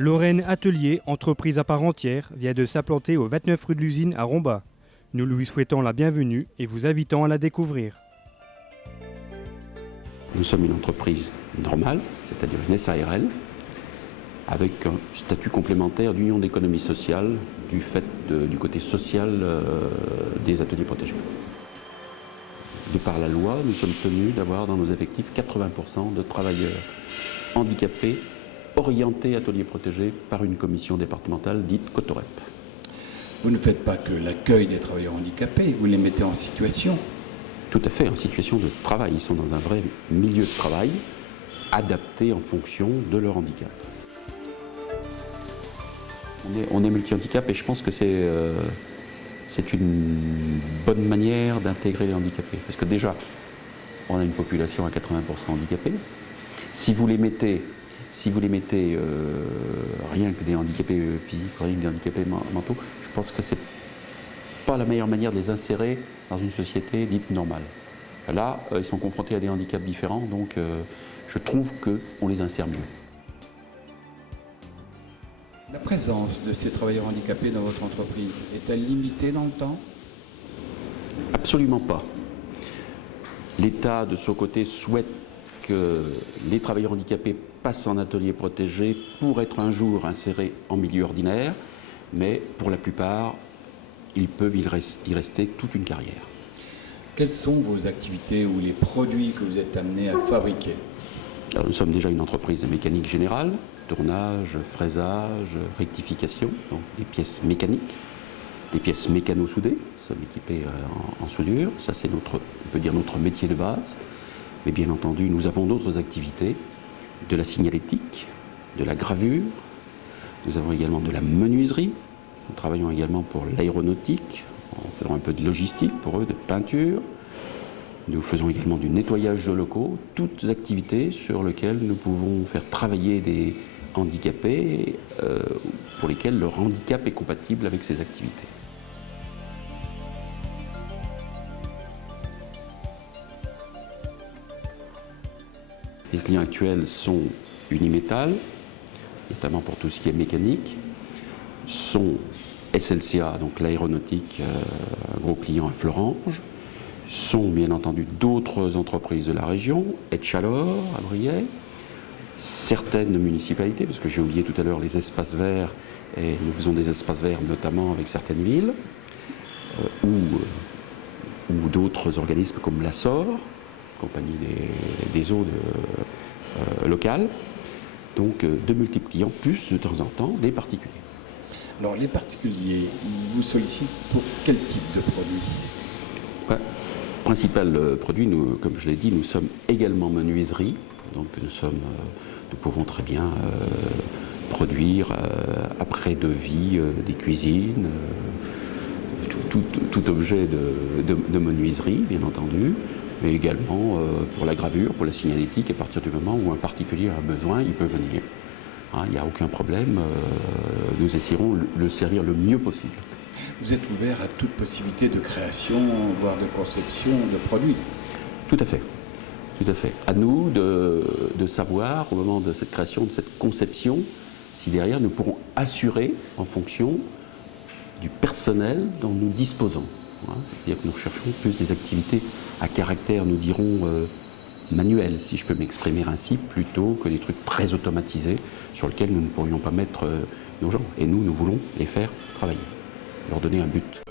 Lorraine Atelier, entreprise à part entière, vient de s'implanter au 29 rue de l'Usine à Rombat. Nous lui souhaitons la bienvenue et vous invitons à la découvrir. Nous sommes une entreprise normale, c'est-à-dire une SARL, avec un statut complémentaire d'union d'économie sociale du fait du côté social des ateliers protégés. De par la loi, nous sommes tenus d'avoir dans nos effectifs 80% de travailleurs handicapés orientés ateliers protégés par une commission départementale dite Cotorep. Vous ne faites pas que l'accueil des travailleurs handicapés, vous les mettez en situation. Tout à fait, en situation de travail. Ils sont dans un vrai milieu de travail adapté en fonction de leur handicap. On est multi-handicap et je pense que c'est une bonne manière d'intégrer les handicapés. Parce que déjà, on a une population à 80% handicapée. Si vous les mettez rien que des handicapés physiques, rien que des handicapés mentaux, je pense que c'est pas la meilleure manière de les insérer dans une société dite normale. Là, ils sont confrontés à des handicaps différents, donc je trouve qu'on les insère mieux. La présence de ces travailleurs handicapés dans votre entreprise est-elle limitée dans le temps? Absolument pas. L'État, de son côté, souhaite que les travailleurs handicapés passent en atelier protégé pour être un jour insérés en milieu ordinaire, mais pour la plupart, ils peuvent y rester toute une carrière. Quelles sont vos activités ou les produits que vous êtes amenés à fabriquer? Alors, nous sommes déjà une entreprise de mécanique générale, tournage, fraisage, rectification, donc des pièces mécaniques, des pièces mécano-soudées, nous sommes équipés en soudure, ça c'est on peut dire notre métier de base, mais bien entendu nous avons d'autres activités, de la signalétique, de la gravure, nous avons également de la menuiserie, nous travaillons également pour l'aéronautique, en faisant un peu de logistique pour eux, de peinture. Nous faisons également du nettoyage de locaux, toutes activités sur lesquelles nous pouvons faire travailler des handicapés pour lesquels leur handicap est compatible avec ces activités. Les clients actuels sont Unimétal, notamment pour tout ce qui est mécanique, sont SLCA, donc l'aéronautique, un gros client à Florange, sont bien entendu d'autres entreprises de la région, Etchalor à Briey, certaines municipalités, parce que j'ai oublié tout à l'heure les espaces verts, et nous faisons des espaces verts notamment avec certaines villes, ou d'autres organismes comme la SOR, compagnie des eaux locales, donc de multiples clients, plus de temps en temps des particuliers. Alors les particuliers vous sollicitent pour quel type de produit? Principal produit, comme je l'ai dit, nous sommes également menuiserie, donc nous pouvons très bien produire après devis des cuisines, tout objet de menuiserie, bien entendu, mais également pour la gravure, pour la signalétique, à partir du moment où un particulier a besoin, il peut venir. Il n'y a aucun problème, nous essaierons de le servir le mieux possible. Vous êtes ouvert à toute possibilité de création, voire de conception de produits? Tout à fait. Tout à fait. À nous de savoir, au moment de cette création, de cette conception, si derrière nous pourrons assurer en fonction du personnel dont nous disposons. C'est-à-dire que nous recherchons plus des activités à caractère, nous dirons, manuel, si je peux m'exprimer ainsi, plutôt que des trucs très automatisés sur lesquels nous ne pourrions pas mettre nos gens. Et nous voulons les faire travailler, leur donner un but.